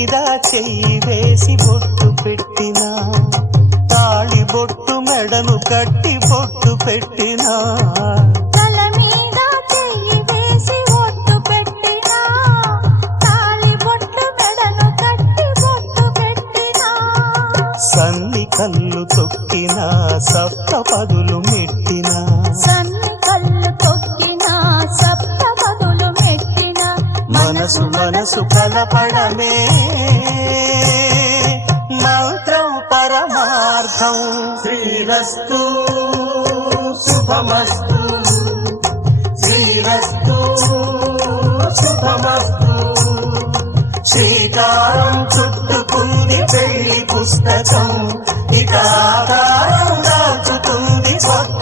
మీద చెయ్యి వేసి బొట్టు పెట్టినా, తాళి బొట్టు మెడను కట్టి బొట్టు పెట్టినా, తల మీద చెయ్యి వేసి బొట్టు పెట్టినా, తాళి బొట్టు మెడను కట్టి బొట్టు పెట్టినా, సన్ని కళ్ళు తొక్కినా సప్త పదులు మెట్టినా, సన్ని కళ్ళు తొక్కినా సప్త పదులు మెట్టినా, మనసు మనసు కలపడమే మంత్రం పరమార్థం. శ్రీరస్తు శుభమస్తు, శ్రీరస్తు శుభమస్తు. శ్రీకారం చుట్టుకుంది పెళ్లి పుస్తకం, ఇక ఆకారం దాచుతుంది స్వర్గం.